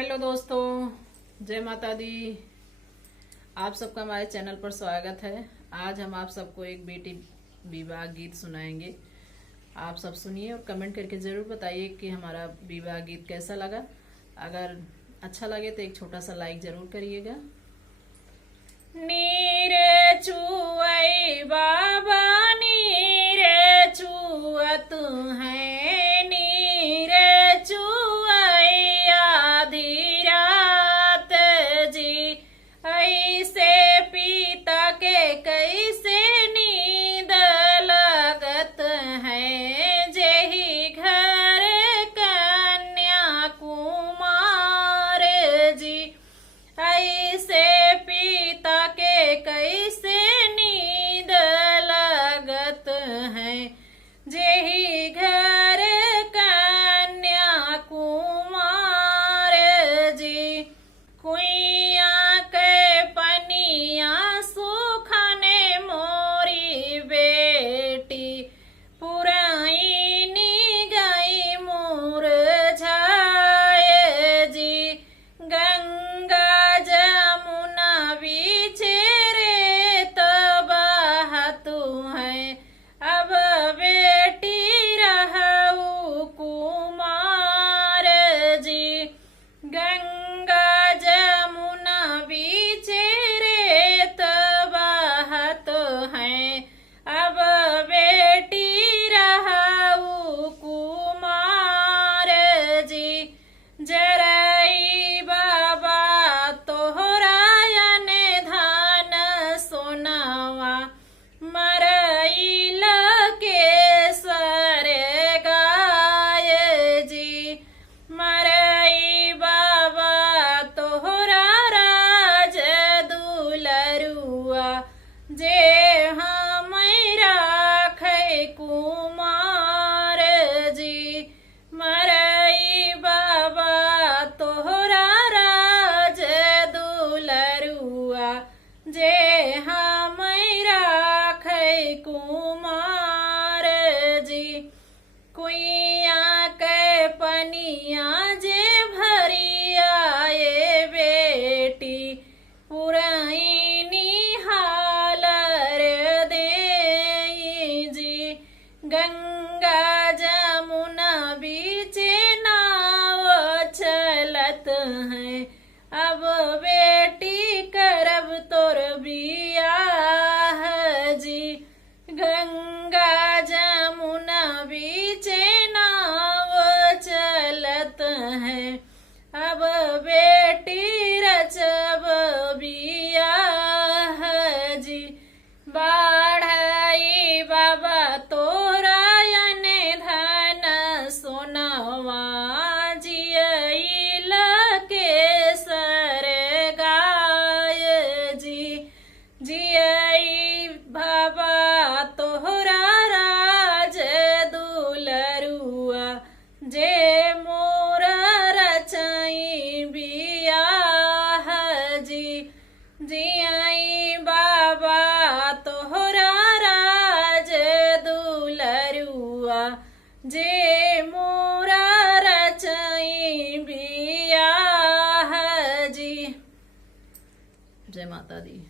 Hello दोस्तों, जय माता दी। आप सबका हमारे चैनल पर स्वागत है। आज हम आप सबको एक बेटी विवाह गीत सुनाएंगे। आप सब सुनिए और कमेंट करके ज़रूर बताइए कि हमारा विवाह गीत कैसा लगा। अगर अच्छा लगे तो एक छोटा सा लाइक ज़रूर करिएगा। नीरे चुआई बाबा नीरे चुअत है, जेहि घर कन्या कुमार जी। कुइया के पनिया सुखने मोरी बेटी, पुरैनी गई मुरझाए जी। गंगा जमुना बीचे रेत बहतु है, अब गंगा जमुना बीचे रेत बहत है, अब बेटी रहू कुमार जी। जरई बाबा तोहरायन धन सोनावा, मरई के सर गाय जी। मरई बाबा तोहरा राज दुलरुआ, जे हम राखै कुमार जी। मरई बाबा तोहरा राज दुलरुआ, जे हम राखै कुमार जी। कुइया के पनिया जे भरी आए बेटी, पुरैनी हालर दे जी। गंगा जमुना बीचे नाव चलत है, अब बेटी करब तोर बियाह जी। गंगा जमुना बीचे नाव चलत है, अब बेटी रचब बियाह जी। बाढ़ई बाबा तोरायन धन सोनवा, जियैल के सर गाय जी। जियई बाबा तोहरा राज दुलरुआ, जे मोर रचई बियाह जी। जियई बाबा तोहरा राज दुलरुआ, जे मोर रचई बियाह जी। जय माता दी।